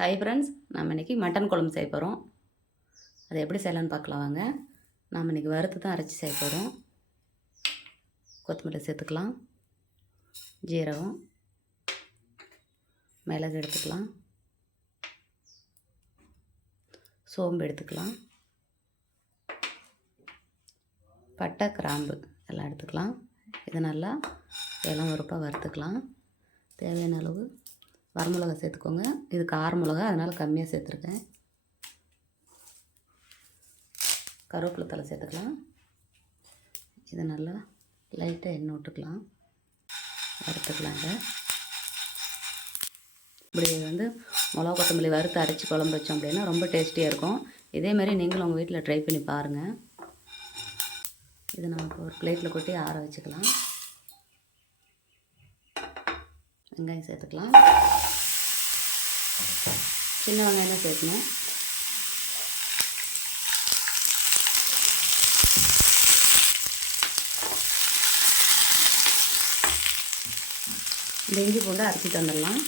Hi friends, நம்ம இன்றைக்கி mutton குழம்பு செய்ய போகிறோம். அதை எப்படி செய்யலான்னு பார்க்கலாம் வாங்க. நாம் இன்றைக்கி வறுத்து தான் அரைச்சி செய்ய போகிறோம். கொத்தமல்லி சேர்த்துக்கலாம், ஜீரகம், மிளகு எடுத்துக்கலாம், சோம்பு எடுத்துக்கலாம், பட்டை, கிராம்பு எல்லாம் எடுத்துக்கலாம். இதை நல்லா இளம் வறுப்பாக வறுத்துக்கலாம். தேவையான அளவு வரமிளகா சேர்த்துக்கோங்க. இது கார மிளகா, அதனால் கம்மியாக சேர்த்துருக்கேன். கருவேப்பிலை தழை சேர்த்துக்கலாம். இதை நல்லா லைட்டாக எண்ணெய் விட்டுக்கலாம், வறுத்துக்கலாங்க. இப்படி மிளகா கொத்தமல்லி வறுத்து அரைச்சி குழம்பு வச்சோம் அப்படின்னா ரொம்ப டேஸ்டியாக இருக்கும். இதேமாதிரி நீங்களும் உங்கள் வீட்டில் ட்ரை பண்ணி பாருங்கள். இதை நமக்கு ஒரு பிளேட்டில் கொட்டி ஆற வச்சுக்கலாம். வெங்காயம் சேர்த்துக்கலாம். சின்ன வெங்காயம் தான் சேர்க்கணும். இந்த இஞ்சி பூண்டு அரைச்சிட்டு வந்துடலாம்.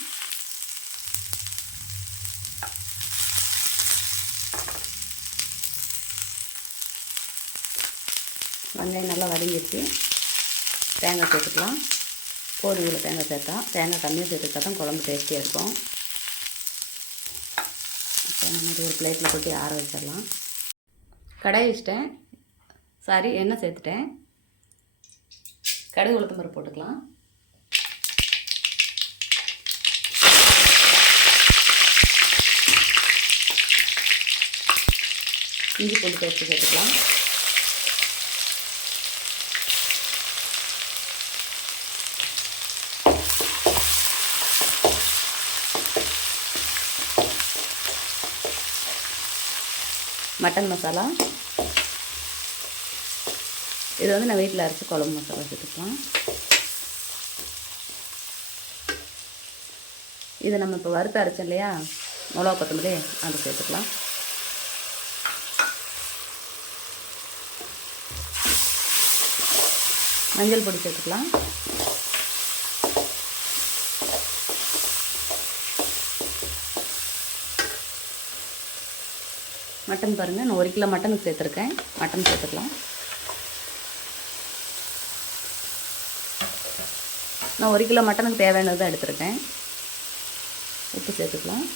வெங்காயம் நல்லா வதங்கிடுச்சு. தேங்காய் சேர்த்துக்கலாம். போதும், இவ்வளோ தேங்காய் சேர்த்தா. தேங்காய் கம்மியாக சேர்த்துட்டா தான் குழம்பு டேஸ்டியாக இருக்கும். இப்போ நம்ம இது ஒரு பிளேட்டில் கொட்டி ஆற வச்சிடலாம். கடாய் வச்சிட்டேன், எண்ணெய் சேர்த்துட்டேன். கடுகு உளுத்தம் பருப்பு போட்டுக்கலாம். இஞ்சி பூண்டு பேஸ்ட்டு சேர்த்துக்கலாம். மட்டன் மசாலா, இது நான் வீட்டில் அரைச்சி குழம்பு மசாலா சேர்த்துக்கலாம். இதை நம்ம இப்போ வறுத்து அரைச்சோம் இல்லையா, மிளகா கொத்தமல்லி, அதை சேர்த்துக்கலாம். மஞ்சள் பொடி சேர்த்துக்கலாம். மட்டன் பாருங்கள், நான் 1 கிலோ மட்டனுக்கு சேர்த்துருக்கேன். மட்டன் சேர்த்துக்கலாம். நான் 1 கிலோ மட்டனுக்கு தேவையானது தான் எடுத்துருக்கேன். உப்பு சேர்த்துக்கலாம்.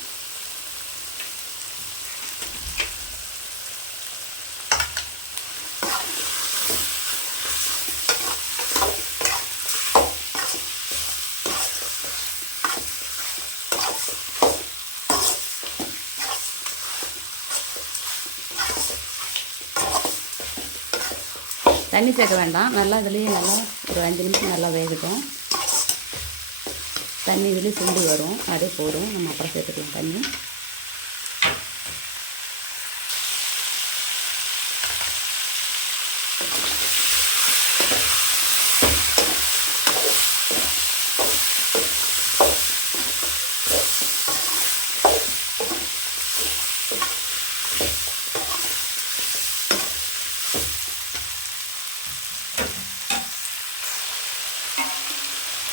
தண்ணி சேர்க்க வேண்டாம். நல்லா இதுலேயே நல்லா ஒரு 5 நிமிஷம் நல்லா வேகட்டும். தண்ணி இதுலேயே சுண்டி வரும், அதே போதும். நம்ம அப்புறம் சேர்த்துக்கலாம் தண்ணி.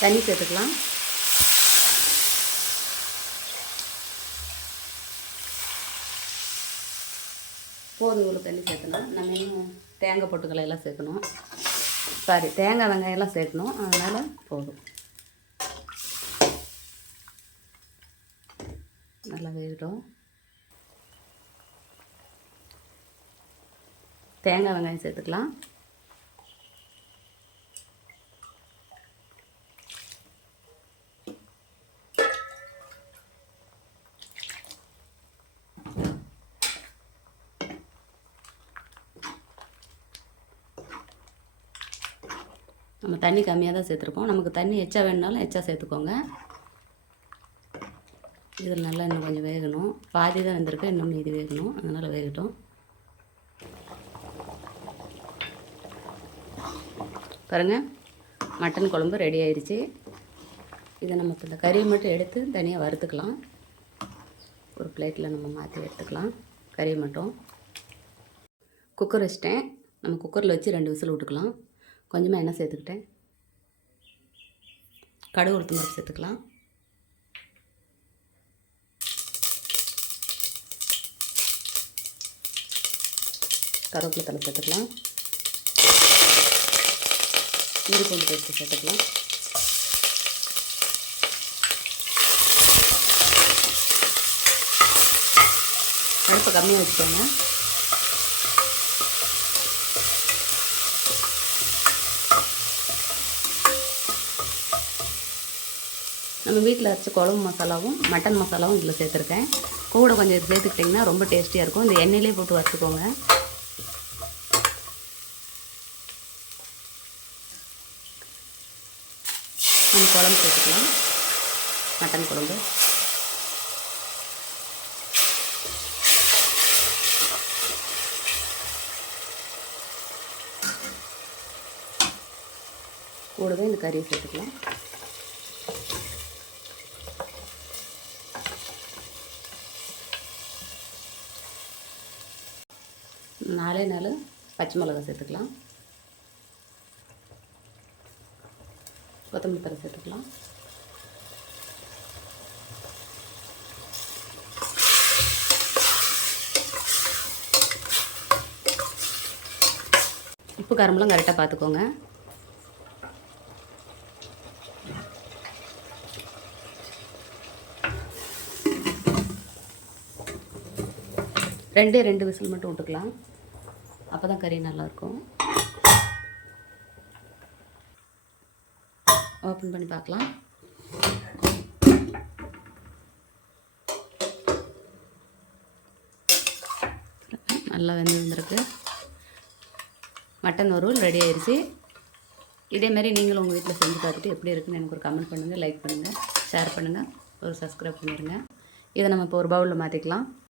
தண்ணி சேர்த்துக்கலாம். போதும், இவ்வளோ தண்ணி சேர்க்கணும். நம்ம இன்னும் தேங்காய் பொட்டுக்களை எல்லாம் சேர்க்கணும். தேங்காய் வெங்காயம் எல்லாம் சேர்க்கணும். அதனால் போதும். நல்லா வேகட்டும். தேங்காய் வெங்காயம் சேர்த்துக்கலாம். நம்ம தண்ணி கம்மியாக தான் சேர்த்துருக்கோம். நமக்கு தண்ணி எச்சா வேணுனாலும் எச்சா சேர்த்துக்கோங்க. இதில் நல்லா இன்னும் கொஞ்சம் வேகணும். பாதி தான் வெந்திருக்கு, இன்னும் மீதி வேகணும். அதனால் வேகட்டும். பாருங்கள், மட்டன் குழம்பு ரெடி ஆயிடுச்சு. இதை நம்ம இப்போ இந்த கறியை மட்டும் எடுத்து தனியாக வறுத்துக்கலாம். ஒரு பிளேட்டில் நம்ம மாற்றி எடுத்துக்கலாம். கறியை மட்டும் குக்கர் வச்சிட்டேன். நம்ம குக்கரில் வச்சு 2 விசில் விட்டுக்கலாம். கொஞ்சமாக எண்ணெய் சேர்த்துக்கிட்டேன். கடுகு உளுத்தம் பருப்பு சேர்த்துக்கலாம். கருவேப்பிலை தலை சேர்த்துக்கலாம். இஞ்சி பூண்டு பேஸ்ட்டு சேர்த்துக்கலாம். அடுப்பை கம்மியாக வச்சுக்கோங்க. நம்ம வீட்டில் அரைச்ச குழம்பு மசாலாவும் மட்டன் மசாலாவும் இதில் சேர்த்துருக்கேன். கூட கொஞ்சம் இது சேர்த்துக்கிட்டிங்கன்னா ரொம்ப டேஸ்டியாக இருக்கும். இந்த எண்ணெயிலே போட்டு வறுத்துக்கோங்க. நம்ம குழம்பு சேர்த்துக்கலாம். மட்டன் குழம்பு கூடவே இந்த கறியை சேர்த்துக்கலாம். நாலே 4 பச்சை மிளகாய் சேர்த்துக்கலாம். கொத்தமல்லி தழை சேர்த்துக்கலாம். உப்பு காரமெல்லாம் கரெக்டாக பார்த்துக்கோங்க. ரெண்டு விசில் மட்டும் விட்டுக்கலாம். அப்போ தான் கறி நல்லாயிருக்கும். ஓப்பன் பண்ணி பார்க்கலாம். நல்லா வெந்து வந்துருக்கு. மட்டன் வறுவல் ரெடி ஆயிடுச்சு. இதேமாரி நீங்களும் உங்கள் வீட்டில் செஞ்சு பார்த்துட்டு எப்படி இருக்குன்னு எனக்கு ஒரு கமெண்ட் பண்ணுங்கள், லைக் பண்ணுங்கள், ஷேர் பண்ணுங்கள், ஒரு சப்ஸ்கிரைப் பண்ணிடுங்க. இதை நம்ம இப்போ ஒரு பவுலில் மாற்றிக்கலாம்.